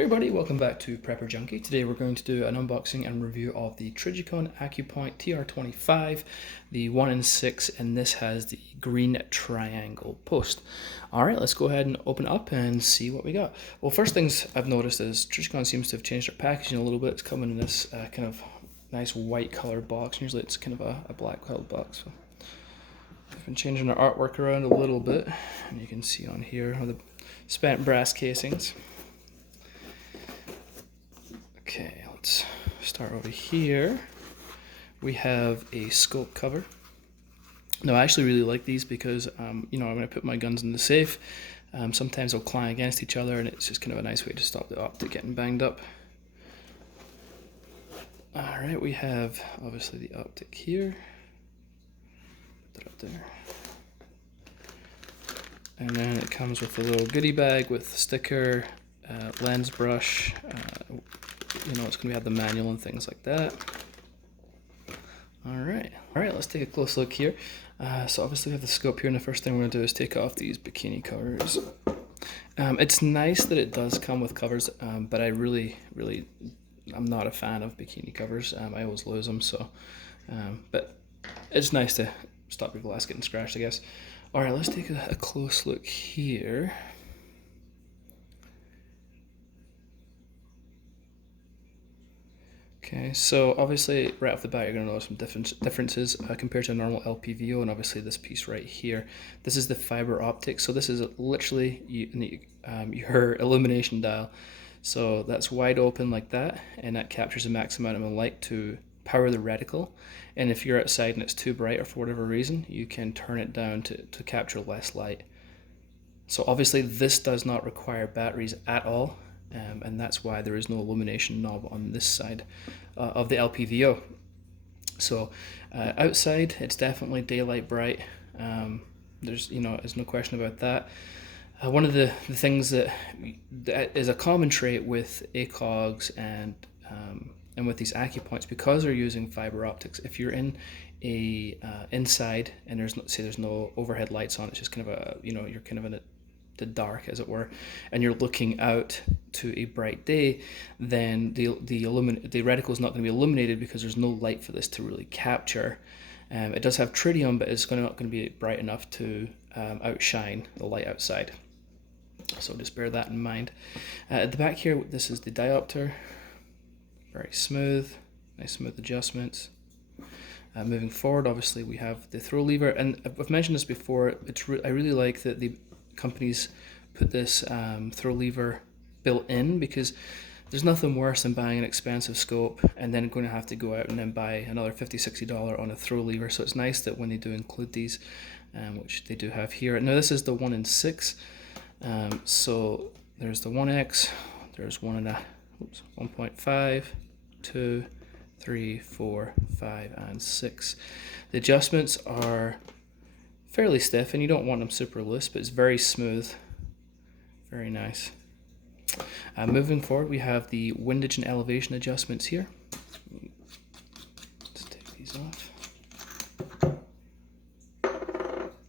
Hey everybody, welcome back to Prepper Junkie. Today we're going to do an unboxing and review of the Trijicon AccuPoint TR25, the 1-in-6, and this has the green triangle post. Alright, let's go ahead and open it up and see what we got. Well, first things I've noticed is Trijicon seems to have changed their packaging a little bit. It's coming in this kind of nice white colored box. Usually it's kind of a black colored box. So I've been changing their artwork around a little bit, and you can see on here the spent brass casings. Okay, let's start over here. We have a scope cover. Now, I actually really like these because, you know, when I put my guns in the safe, sometimes they'll clang against each other, and it's just kind of a nice way to stop the optic getting banged up. Alright, we have obviously the optic here. Put that up there. And then it comes with a little goodie bag with sticker, lens brush, you know, it's going to have the manual and things like that. Alright, let's take a close look here. So obviously we have the scope here, and the first thing we're going to do is take off these bikini covers. It's nice that it does come with covers, but I really, I'm not a fan of bikini covers. I always lose them, so, but it's nice to stop your glass getting scratched, I guess. Alright, let's take a close look here. Okay, so obviously right off the bat you're going to notice some differences compared to a normal LPVO, and obviously this piece right here. This is the fiber optic, so this is literally your illumination dial. So that's wide open like that, and that captures the max amount of light to power the reticle. And if you're outside and it's too bright or for whatever reason, you can turn it down to capture less light. So obviously this does not require batteries at all. And that's why there is no illumination knob on this side of the LPVO. So outside it's definitely daylight bright. There's no question about that. One of the things that is a common trait with ACOGs and with these AccuPoints, because they're using fiber optics, if you're in a inside and there's no overhead lights on, it's just kind of a, you're kind of in the dark, as it were, and you're looking out to a bright day, then the reticle is not going to be illuminated because there's no light for this to really capture. It does have tritium, but it's not going to be bright enough to outshine the light outside. So just bear that in mind. At the back here, this is the diopter. Very smooth, nice smooth adjustments. Moving forward, obviously we have the throw lever, and I've mentioned this before. I really like that the companies put this throw lever built in, because there's nothing worse than buying an expensive scope and then going to have to go out and then buy another $50–$60 on a throw lever. So it's nice that when they do include these, which they do have here. Now this is the 1-in-6, so there's the 1X, there's 1.5, 2, 3, 4, 5, and 6. The adjustments are fairly stiff, and you don't want them super loose, but it's very smooth, very nice. Moving forward, we have the windage and elevation adjustments here. Let's take these off.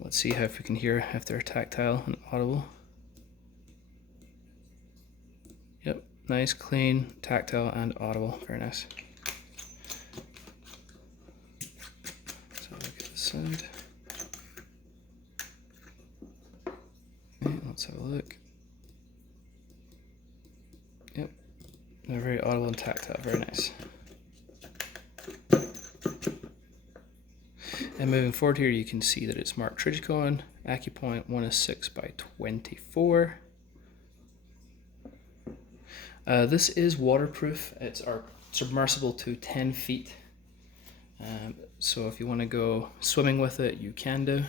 Let's see if we can hear if they're tactile and audible. Yep, nice, clean, tactile, and audible. Very nice. So look at this side. Let's have a look. Yep, they're very audible and tactile, very nice. And moving forward here, you can see that it's marked Trijicon AccuPoint 1-6x24. This is waterproof. It's submersible to 10 feet. So if you want to go swimming with it, you can do.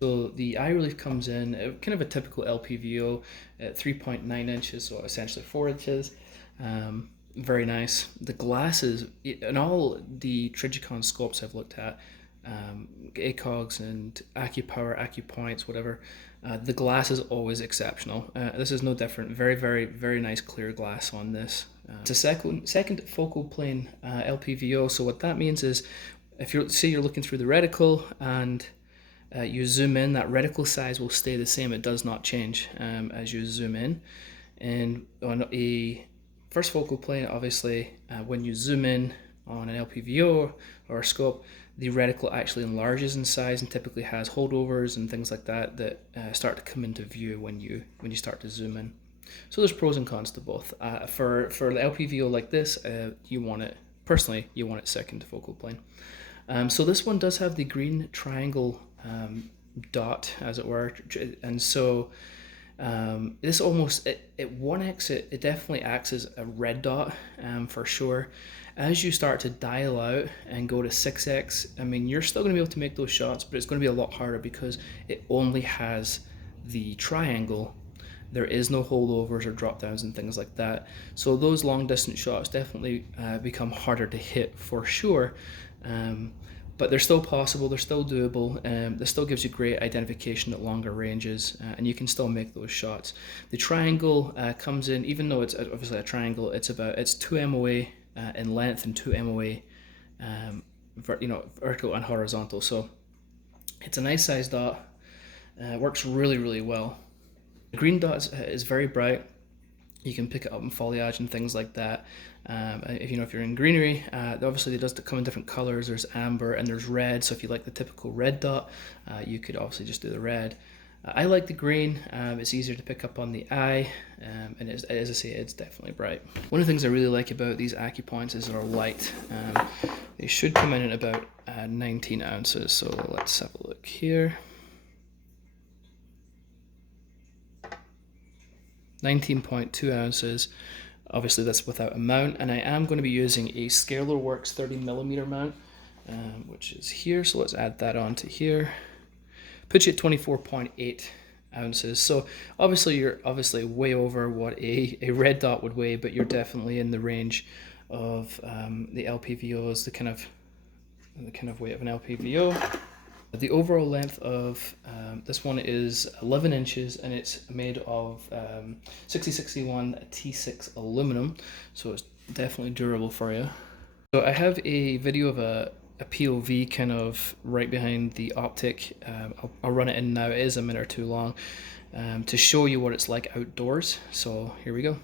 So the eye relief comes in kind of a typical LPVO at 3.9 inches, so essentially 4 inches. Very nice. The glasses, in all the Trijicon scopes I've looked at, ACOGs and AccuPower, AccuPoints, whatever, the glass is always exceptional. This is no different. Very nice clear glass on this. It's a second focal plane LPVO, so what that means is if you're looking through the reticle and you zoom in, that reticle size will stay the same. It does not change as you zoom in. And on a first focal plane, obviously, when you zoom in on an LPVO or a scope, the reticle actually enlarges in size and typically has holdovers and things like that that start to come into view when you start to zoom in. So there's pros and cons to both. For the LPVO like this, you want it personally. You want it second focal plane. So this one does have the green triangle dot, as it were, and so this almost at 1x it definitely acts as a red dot for sure. As you start to dial out and go to 6x, I mean, you're still going to be able to make those shots, but it's going to be a lot harder because it only has the triangle. There is no holdovers or drop downs and things like that. So those long distance shots definitely become harder to hit for sure. But they're still possible, they're still doable, this still gives you great identification at longer ranges, and you can still make those shots. The triangle comes in, even though it's obviously a triangle, it's 2 MOA in length and 2 MOA vertical and horizontal. So it's a nice size dot, works really well. The green dot is very bright. You can pick it up in foliage and things like that. If you're in greenery, obviously it does come in different colors. There's amber and there's red. So if you like the typical red dot, you could obviously just do the red. I like the green. It's easier to pick up on the eye, and as I say, it's definitely bright. One of the things I really like about these AccuPoints is they're light. They should come in at about 19 ounces. So let's have a look here. 19.2 ounces. Obviously that's without a mount, and I am going to be using a ScalarWorks 30mm mount, which is here. So let's add that onto here. Puts you at 24.8 ounces. So obviously you're way over what a red dot would weigh, but you're definitely in the range of the LPVOs, the kind of weight of an LPVO. The overall length of this one is 11 inches, and it's made of 6061 T6 aluminum, so it's definitely durable for you. So I have a video of a POV kind of right behind the Optic. I'll run it in now. It is a minute or two long to show you what it's like outdoors. So here we go.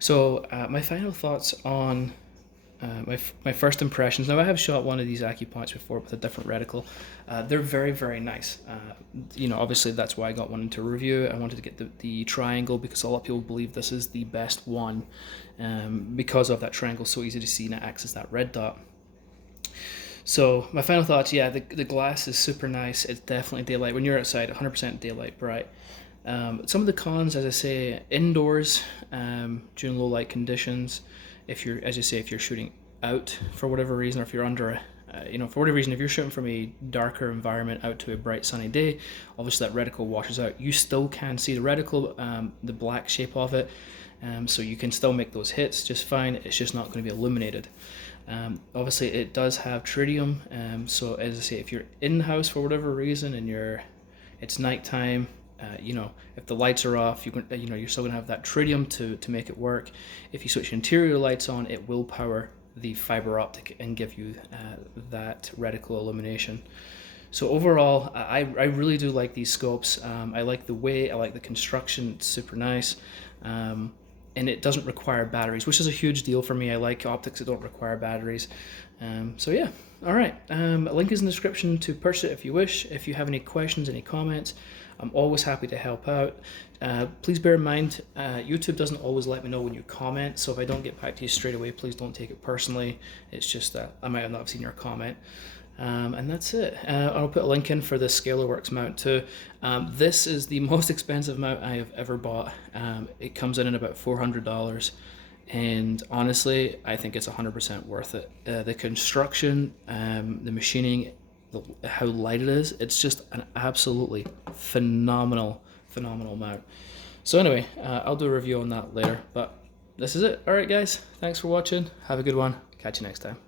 So my final thoughts on my first impressions. Now I have shot one of these AccuPoints before with a different reticle. They're very nice. Obviously that's why I got one into review. I wanted to get the triangle because a lot of people believe this is the best one because of that triangle, so easy to see and it acts as that red dot. So my final thoughts, yeah, the glass is super nice. It's definitely daylight. When you're outside, 100% daylight bright. Some of the cons, as I say, indoors during low light conditions, if you're, as you say, if you're shooting out for whatever reason, or if you're under a for whatever reason, if you're shooting from a darker environment out to a bright sunny day, obviously that reticle washes out. You still can see the reticle, the black shape of it, so you can still make those hits just fine. It's just not going to be illuminated. Obviously it does have tritium, so as I say, if you're in the house for whatever reason and it's nighttime, if the lights are off, you're still going to have that tritium to make it work. If you switch interior lights on, it will power the fiber optic and give you that reticle illumination. So overall, I really do like these scopes. I like the weight, I like the construction, it's super nice. And it doesn't require batteries, which is a huge deal for me. I like optics that don't require batteries. So yeah, all right. A link is in the description to purchase it if you wish. If you have any questions, any comments, I'm always happy to help out. Please bear in mind, YouTube doesn't always let me know when you comment, so if I don't get back to you straight away, please don't take it personally. It's just that I might have not seen your comment. And that's it. I'll put a link in for the ScalarWorks mount too. This is the most expensive mount I have ever bought. It comes in at about $400, and honestly, I think it's 100% worth it. The construction, the machining, how light it is, it's just an absolutely phenomenal mount. So anyway, I'll do a review on that later, but this is it. All right guys, thanks for watching. Have a good one. Catch you next time.